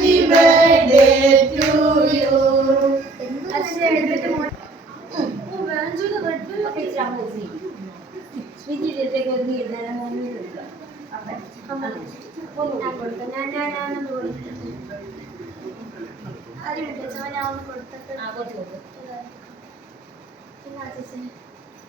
happy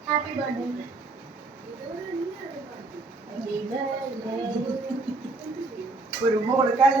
birthday കൊടുക്കാതെ